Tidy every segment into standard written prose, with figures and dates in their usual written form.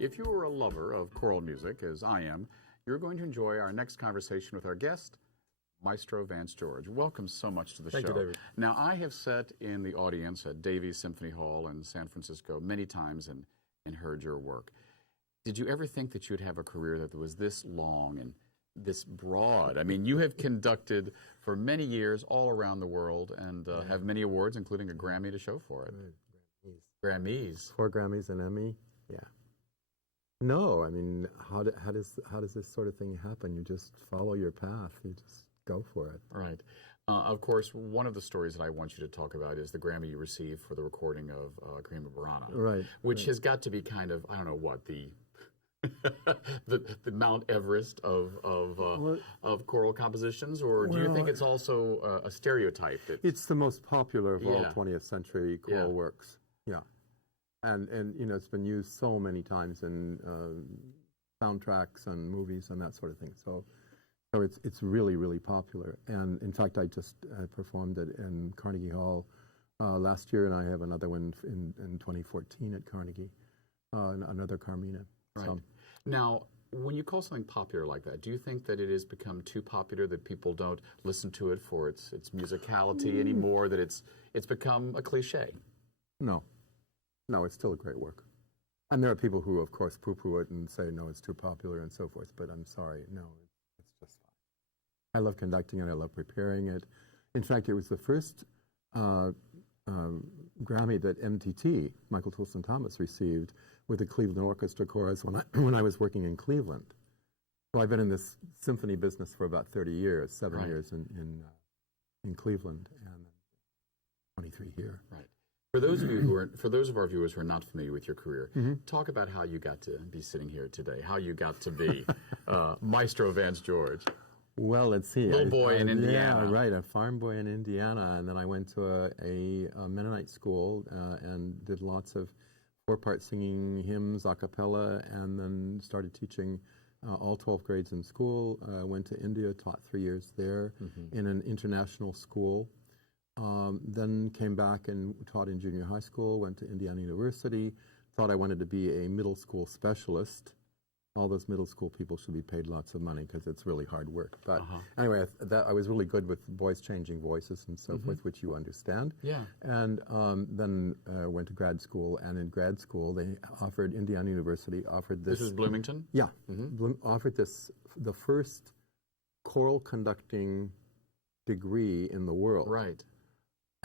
If you are a lover of choral music, as I am, you're going to enjoy our next conversation with our guest, Maestro Vance George. Welcome so much to the show. Thank you, David. Now, I have sat in the audience at Davies Symphony Hall in San Francisco many times and heard your work. Did you ever think that you'd have a career that was this long and this broad? I mean, you have conducted for many years all around the world and have many awards, including a Grammy to show for it. Grammys. 4 Grammys, an Emmy. Yeah. No, I mean, how does this sort of thing happen? You just follow your path. You just go for it. Right. Of course, one of the stories that I want you to talk about is the Grammy you received for the recording of Prima Burana. Right. Which has got to be kind of, I don't know what, the Mount Everest of choral compositions, or do you think it's also a stereotype? It's the most popular of all 20th century choral works. Yeah. And you know, it's been used so many times in soundtracks and movies and that sort of thing. So it's really, really popular. And in fact, I just performed it in Carnegie Hall last year, and I have another one in 2014 at Carnegie, another Carmina. Right. So, now, when you call something popular like that, do you think that it has become too popular, that people don't listen to it for its musicality anymore, that it's become a cliche? No. No, it's still a great work. And there are people who, of course, poo-poo it and say, no, it's too popular and so forth, but I'm sorry, no, it's just fine. I love conducting it, I love preparing it. In fact, it was the first Grammy that MTT, Michael Tilson Thomas, received with the Cleveland Orchestra Chorus when I was working in Cleveland. So I've been in this symphony business for about 30 years, 7 years in Cleveland, and 23 here. Right. For those of our viewers who are not familiar with your career, talk about how you got to be sitting here today, how you got to be Maestro Vance George. Well, let's see. Little boy in Indiana. Yeah, right, a farm boy in Indiana, and then I went to a Mennonite school and did lots of 4-part singing, hymns, a cappella, and then started teaching all 12 grades in school. Went to India, taught 3 years there in an international school. Then came back and taught in junior high school, went to Indiana University, thought I wanted to be a middle school specialist. All those middle school people should be paid lots of money because it's really hard work. But anyway, I was really good with boys changing voices and so forth, which you understand. Yeah. And then went to grad school, and in grad school they offered, Indiana University offered this. This is Bloomington? Yeah. Offered this, the first choral conducting degree in the world. Right.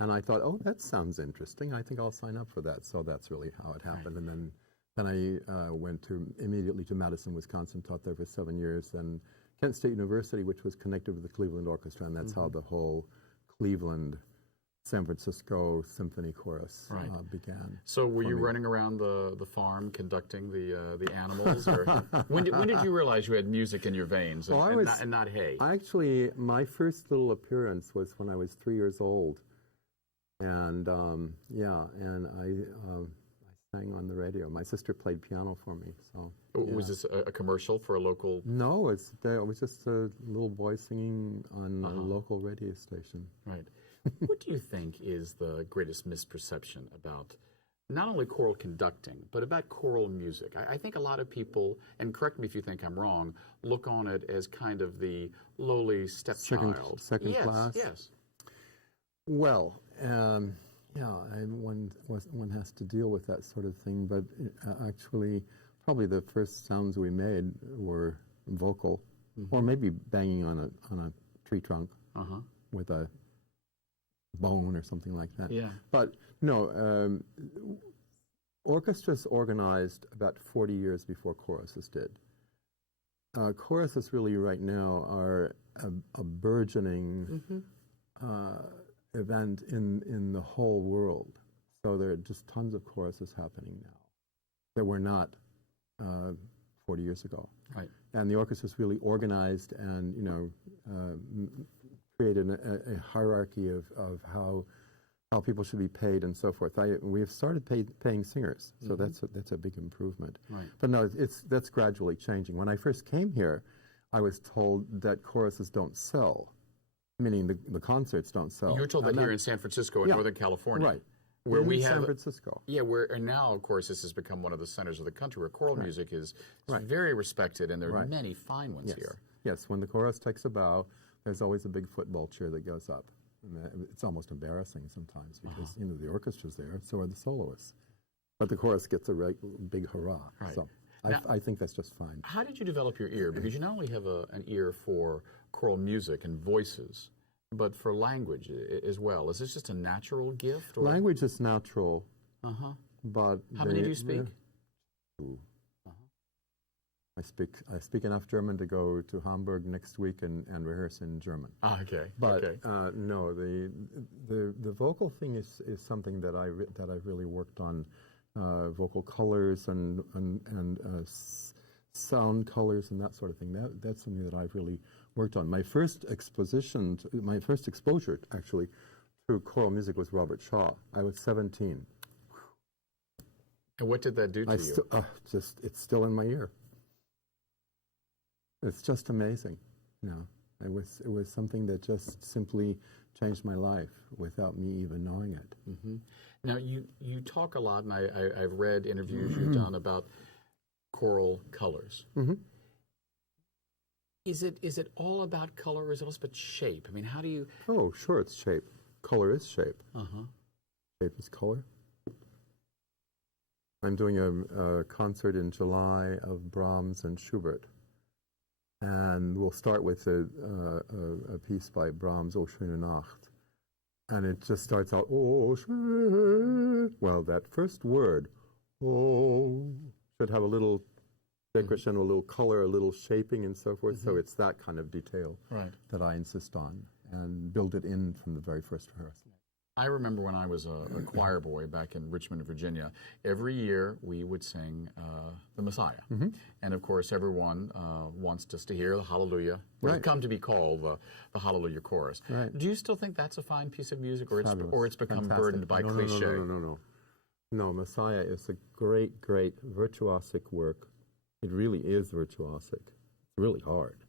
And I thought, oh, that sounds interesting. I think I'll sign up for that. So that's really how it happened. Right. And then I went immediately to Madison, Wisconsin, taught there for 7 years. Then Kent State University, which was connected with the Cleveland Orchestra, and that's how the whole Cleveland, San Francisco Symphony Chorus began. So were you running around the farm conducting the animals? Or when did you realize you had music in your veins and not hay? Actually, my first little appearance was when I was 3 years old. And and I sang on the radio. My sister played piano for me. So was this a commercial for a local? No, it was just a little boy singing on a local radio station. Right. What do you think is the greatest misperception about not only choral conducting, but about choral music? I think a lot of people, and correct me if you think I'm wrong, look on it as kind of the lowly stepchild. Second class? Yes. Well, one has to deal with that sort of thing, but actually, probably the first sounds we made were vocal, or maybe banging on a tree trunk with a bone or something like that. Yeah. But no, orchestras organized about 40 years before choruses did. Choruses really right now are a burgeoning event in the whole world. So there are just tons of choruses happening now that were not 40 years ago. Right. And the orchestra's really organized and, created a hierarchy of how people should be paid and so forth. We have started paying singers, so that's a big improvement. Right. But no, that's gradually changing. When I first came here, I was told that choruses don't sell. Meaning the concerts don't sell. You were told that here in San Francisco in Northern California. Right. where in we have San Francisco. Yeah, and now of course this has become one of the centers of the country where choral music is Right. very respected, and there are Right. many fine ones Yes. here. Yes, when the chorus takes a bow, there's always a big football cheer that goes up. And it's almost embarrassing sometimes because the orchestra's there, so are the soloists. But the chorus gets a big hurrah. Right. So Now, I think that's just fine. how did you develop your ear? Because you not only have an ear for choral music and voices, but for language as well. Is this just a natural gift? Or? Language is natural, but How many do you speak? Two. I speak enough German to go to Hamburg next week and rehearse in German. Okay. But okay. no, the vocal thing is something that I've really worked on, vocal colors and sound colors and that sort of thing. That's something that I've really worked on. My first exposure actually to choral music was Robert Shaw. I was 17. And what did that do to you? It's still in my ear. It's just amazing. It was something that just simply changed my life without me even knowing it. Mm-hmm. Now you talk a lot, and I've read interviews you've done about choral colors. Mm-hmm. Is it all about color, or is it also about shape? I mean, how do you? Oh, sure, it's shape. Color is shape. Shape is color. I'm doing a concert in July of Brahms and Schubert. And we'll start with a piece by Brahms, O Schöne Nacht. And it just starts out, O schöne. Well, that first word, O, should have a little decrescendo, a little color, a little shaping and so forth. So it's that kind of detail that I insist on and build it in from the very first rehearsal. I remember when I was a choir boy back in Richmond, Virginia, every year we would sing the Messiah. And of course, everyone wants us to hear the Hallelujah, which has come to be called the Hallelujah Chorus. Right. Do you still think that's a fine piece of music, or it's become Fantastic. burdened by cliche? No, Messiah is a great, great virtuosic work. It really is virtuosic. It's really hard.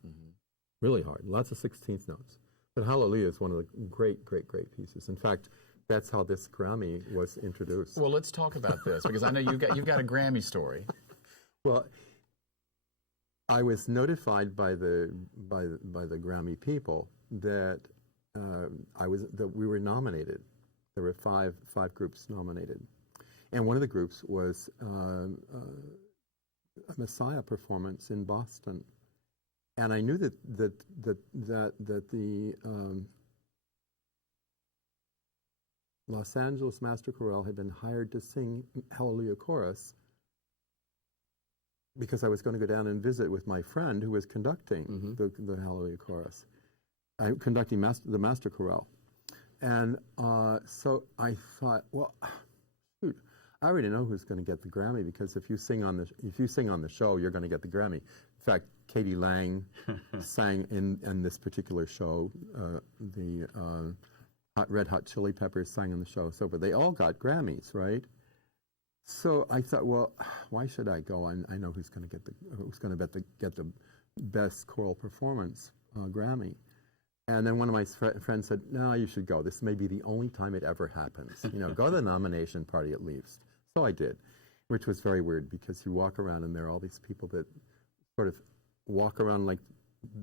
Really hard. Lots of 16th notes. But Hallelujah is one of the great, great, great pieces. In fact, that's how this Grammy was introduced. Well, let's talk about this, because I know you've got a Grammy story. Well, I was notified by the Grammy people that we were nominated. There were five groups nominated, and one of the groups was a Messiah performance in Boston. And I knew that the Los Angeles Master Chorale had been hired to sing Hallelujah Chorus because I was going to go down and visit with my friend who was conducting the Hallelujah Chorus, conducting the Master Chorale. And so I thought, well, shoot, I already know who's going to get the Grammy, because if you sing on the show, you're going to get the Grammy. In fact, Katie Lang sang in this particular show. The Red Hot Chili Peppers sang on the show, but they all got Grammys, right? So I thought, well, why should I go? I know who's going to get the best choral performance Grammy. And then one of my friends said, no, you should go. This may be the only time it ever happens. Go to the nomination party at least. So I did, which was very weird, because you walk around and there are all these people that sort of walk around like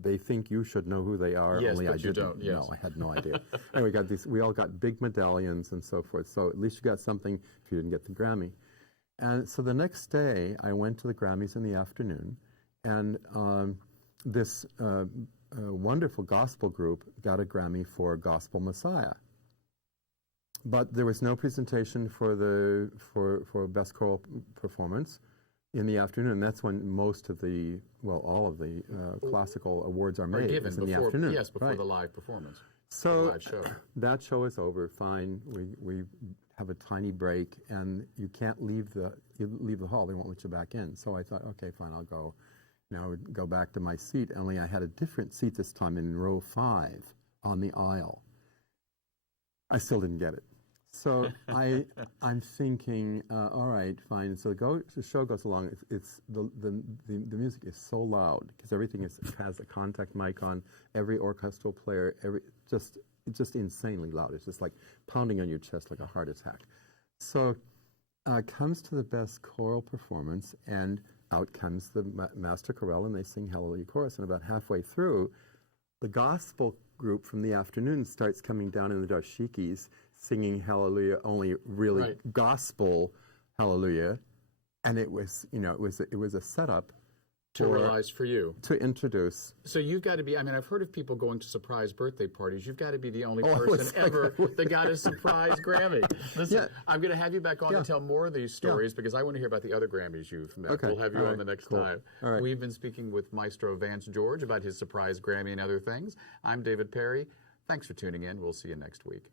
they think you should know who they are. Yes, only but I you didn't. don't. Yes. No, I had no idea. And we all got big medallions and so forth. So at least you got something if you didn't get the Grammy. And so the next day, I went to the Grammys in the afternoon, and this wonderful gospel group got a Grammy for Gospel Messiah. But there was no presentation for best choral performance in the afternoon. That's when most of all of the classical awards are made. Given in the afternoon. Yes, before right. the live performance. So live show. That show is over. Fine. We have a tiny break, and you can't leave the hall. They won't let you back in. So I thought, okay, fine, I'll go. Now I would go back to my seat. Only I had a different seat this time in row 5 on the aisle. I still didn't get it. So I'm thinking, all right, fine. So the show goes along. It's the music is so loud because everything has a contact mic on. Every orchestral player, it's just insanely loud. It's just like pounding on your chest like a heart attack. So comes to the best choral performance, and out comes the master chorale, and they sing Hallelujah Chorus. And about halfway through, the gospel group from the afternoon starts coming down in the dashikis, singing Hallelujah, only really gospel Hallelujah. And it was, it was a setup To realize for you. to introduce. So you've got to be, I mean, I've heard of people going to surprise birthday parties. You've got to be the only Oh, person it's like- ever that got a surprise Grammy. Listen, Yeah. I'm going to have you back on Yeah. to tell more of these stories because I want to hear about the other Grammys you've met. Okay. We'll have you All on right. the next Cool. time. All right. We've been speaking with Maestro Vance George about his surprise Grammy and other things. I'm David Perry. Thanks for tuning in. We'll see you next week.